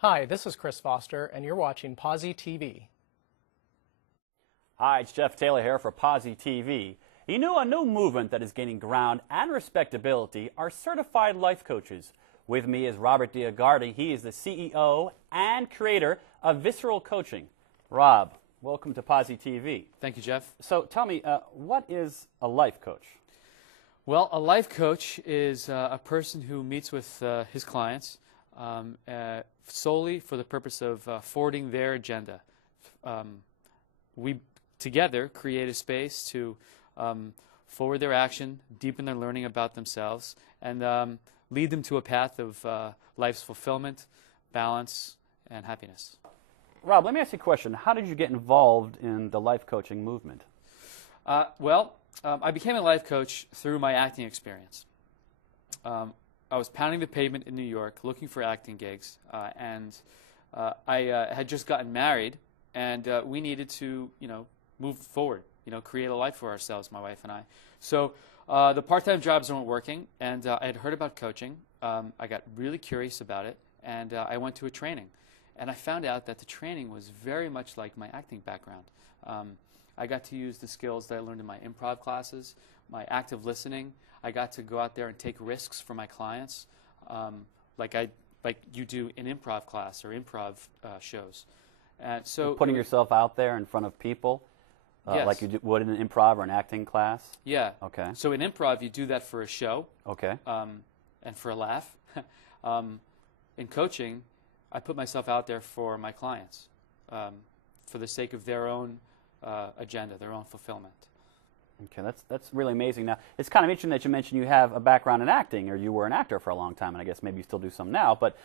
Hi, this is Chris Foster, and you're watching PosiTV. Hi, it's Jeff Taylor here for PosiTV. You know, a new movement that is gaining ground and respectability are certified life coaches. With me is Robert Dioguardi. He is the CEO and creator of Visceral Coaching. Rob, welcome to PosiTV. Thank you, Jeff. So tell me, what is a life coach? Well, a life coach is a person who meets with his clients solely for the purpose of forwarding their agenda. We together create a space to forward their action, deepen their learning about themselves, and lead them to a path of life's fulfillment, balance, and happiness. Rob, let me ask you a question. How did you get involved in the life coaching movement? I became a life coach through my acting experience. I was pounding the pavement in New York looking for acting gigs, and I had just gotten married, and we needed to, move forward, create a life for ourselves, my wife and I. So the part-time jobs weren't working, and I had heard about coaching. I got really curious about it, and I went to a training. And I found out that the training was very much like my acting background. I got to use the skills that I learned in my improv classes, my active listening. I got to go out there and take risks for my clients, like you do in improv class or improv shows. And so putting yourself out there in front of people, yes. like you would in an improv or an acting class? Yeah. Okay. So in improv, you do that for a show. Okay. And for a laugh. In coaching, I put myself out there for my clients, for the sake of their own agenda, their own fulfillment. Okay, that's really amazing. Now, it's kind of interesting that you mentioned you have a background in acting, or you were an actor for a long time, and I guess maybe you still do some now. But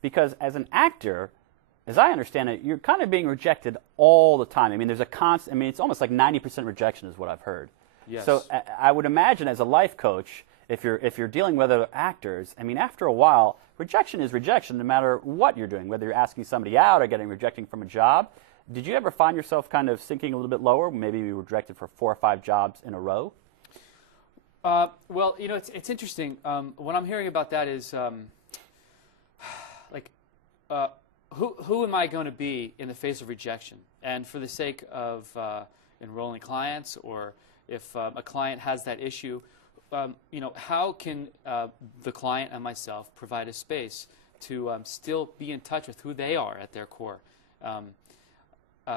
because as an actor, as I understand it, you're kind of being rejected all the time. I mean, there's a constant. I mean, it's almost like 90% rejection is what I've heard. Yes. So I would imagine as a life coach, if you're dealing with other actors, I mean, after a while, rejection is rejection, no matter what you're doing, whether you're asking somebody out or getting rejected from a job. Did you ever find yourself kind of sinking a little bit lower? Maybe you were rejected for 4 or 5 jobs in a row? Well, it's interesting. What I'm hearing about that is, who am I going to be in the face of rejection? And for the sake of enrolling clients, or if a client has that issue, how can the client and myself provide a space to still be in touch with who they are at their core?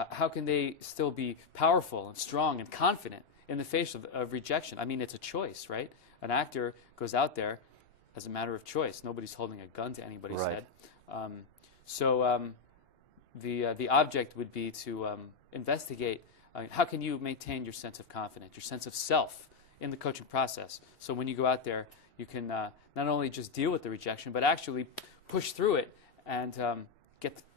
How can they still be powerful and strong and confident in the face of rejection? I mean, it's a choice, right? An actor goes out there as a matter of choice. Nobody's holding a gun to anybody's head. So the object would be to investigate how can you maintain your sense of confidence, your sense of self in the coaching process. So when you go out there, you can not only just deal with the rejection, but actually push through it and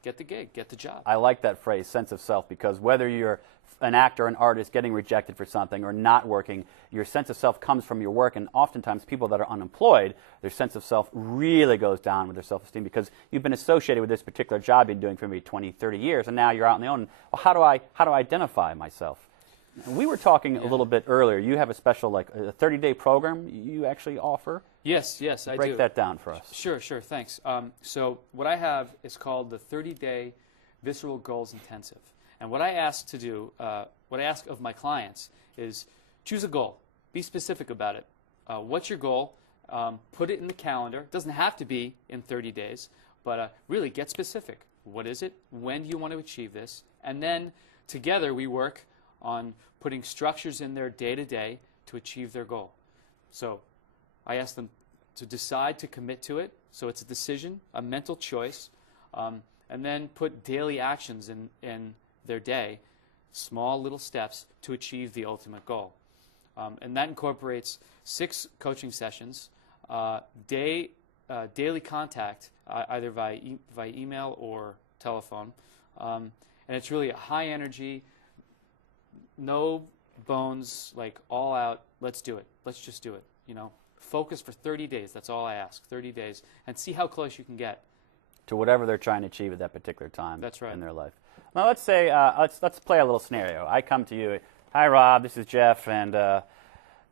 get the gig, get the job. I like that phrase, sense of self, because whether you're an actor, an artist getting rejected for something or not working, your sense of self comes from your work, and oftentimes people that are unemployed, their sense of self really goes down with their self-esteem because you've been associated with this particular job you've been doing for maybe 20, 30 years, and now you're out on the own. Well, how do I identify myself? We were talking a little bit earlier. You have a special, like a 30-day program you actually offer? Yes, I do. Break that down for us. Sure, thanks. So what I have is called the 30-day Visceral Goals Intensive. And what I ask to do, what I ask of my clients is choose a goal. Be specific about it. What's your goal? Put it in the calendar. It doesn't have to be in 30 days, but really get specific. What is it? When do you want to achieve this? And then together we work on putting structures in their day-to-day to achieve their goal. So I ask them to decide to commit to it. So it's a decision, a mental choice, and then put daily actions in their day, small little steps to achieve the ultimate goal. And that incorporates 6 coaching sessions, daily contact, either via email or telephone. And it's really a high energy, no bones, like all out, let's do it. Let's just do it. Focus for 30 days. That's all I ask, 30 days, and see how close you can get to whatever they're trying to achieve at that particular time. That's right. In their life. Now, let's say let's play a little scenario. I come to you. Hi, Rob. This is Jeff, and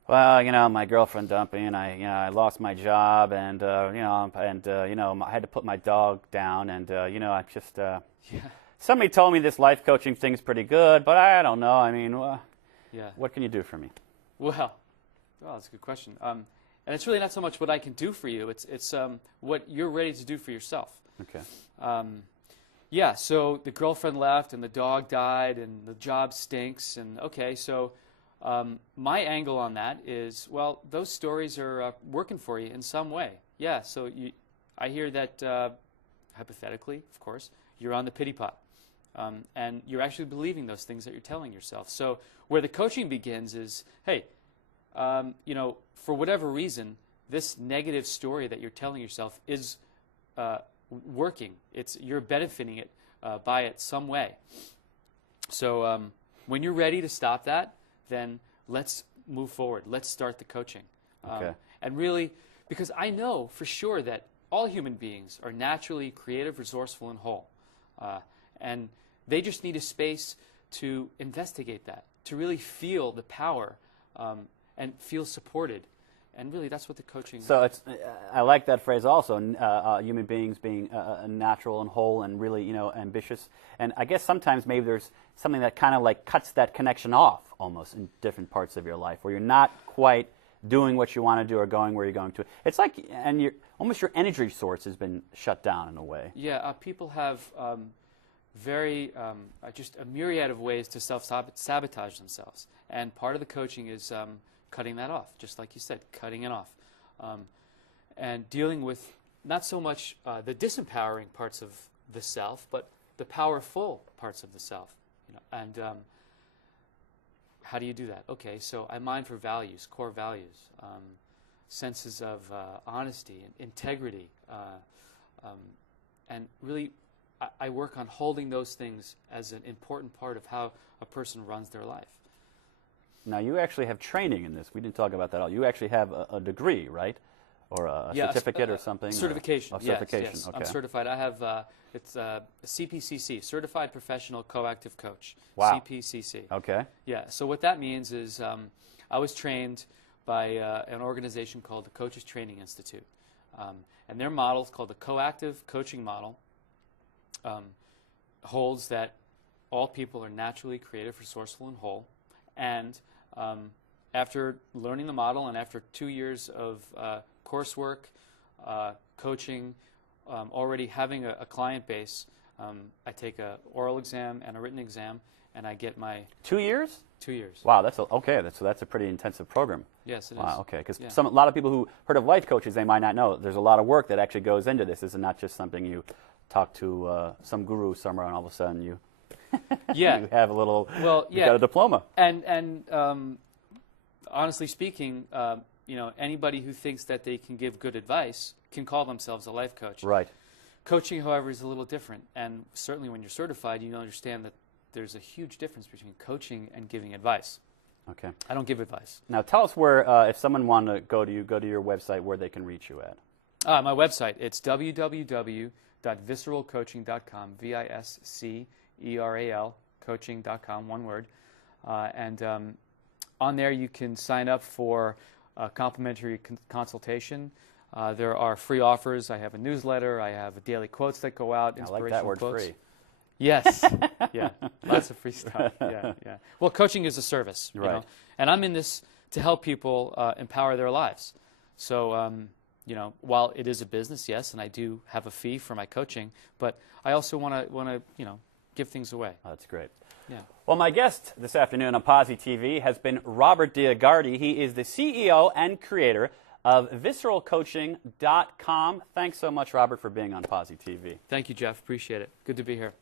Well, my girlfriend dumped me, and I lost my job, and I had to put my dog down, and I just Yeah. somebody told me this life coaching thing's pretty good, but I don't know. I mean, Yeah. what can you do for me? Well, that's a good question. And it's really not so much what I can do for you. It's what you're ready to do for yourself. Okay. Yeah, so the girlfriend left and the dog died and the job stinks. And okay, so my angle on that is, well, those stories are working for you in some way. Yeah, so I hear that, hypothetically, of course, you're on the pity pot. And you're actually believing those things that you're telling yourself. So where the coaching begins is, hey, for whatever reason, this negative story that you're telling yourself is working. You're benefiting it by it some way. So when you're ready to stop that, then let's move forward. Let's start the coaching. Okay. And really, because I know for sure that all human beings are naturally creative, resourceful, and whole. And they just need a space to investigate that, to really feel the power and feel supported. And really, that's what the coaching... So I like that phrase also, human beings being natural and whole and really, ambitious. And I guess sometimes maybe there's something that kind of like cuts that connection off almost in different parts of your life where you're not quite doing what you want to do or going where you're going to. It's like, and almost your energy source has been shut down in a way. Yeah, people have just a myriad of ways to self-sabotage themselves. And part of the coaching is cutting that off, just like you said, cutting it off. And dealing with not so much the disempowering parts of the self, but the powerful parts of the self. And how do you do that? Okay, so I mine for values, core values, senses of honesty and integrity. And really, I work on holding those things as an important part of how a person runs their life. Now, you actually have training in this. We didn't talk about that at all. You actually have a degree, right? Or a certificate or something? Certification. Certification, yes. okay. I'm certified. I have, it's a CPCC, Certified Professional Coactive Coach. Wow. CPCC. Okay. Yeah, so what that means is I was trained by an organization called the Coaches Training Institute. And their model is called the Coactive Coaching Model. Holds that all people are naturally creative, resourceful, and whole. And after learning the model and after 2 years of coursework, coaching, already having a client base, I take an oral exam and a written exam, and I get my... 2 years? 2 years. Wow, that's a pretty intensive program. Yes, it is. Wow, okay, because Yeah. a lot of people who heard of life coaches, they might not know there's a lot of work that actually goes into this. This is not just something you talk to some guru somewhere and all of a sudden you Yeah. you have a little, Well, you yeah. got a diploma. And honestly speaking, anybody who thinks that they can give good advice can call themselves a life coach. Right. Coaching, however, is a little different. And certainly when you're certified, you understand that there's a huge difference between coaching and giving advice. Okay. I don't give advice. Now tell us where, if someone wanted to go to your website, where they can reach you at. My website, it's www.visceralcoaching.com, VISCERAL, coaching.com, one word. And on there you can sign up for a complimentary consultation. There are free offers. I have a newsletter. I have daily quotes that go out, I inspirational like that word, quotes. free. Yes. Yeah. Lots of free stuff. Yeah. Well, coaching is a service, you Right. know, and I'm in this to help people empower their lives. So, while it is a business, yes, and I do have a fee for my coaching, but I also want to, give things away. Oh, that's great. Yeah. Well, my guest this afternoon on PosiTV has been Robert Dioguardi. He is the CEO and creator of VisceralCoaching.com. Thanks so much, Robert, for being on PosiTV. Thank you, Jeff. Appreciate it. Good to be here.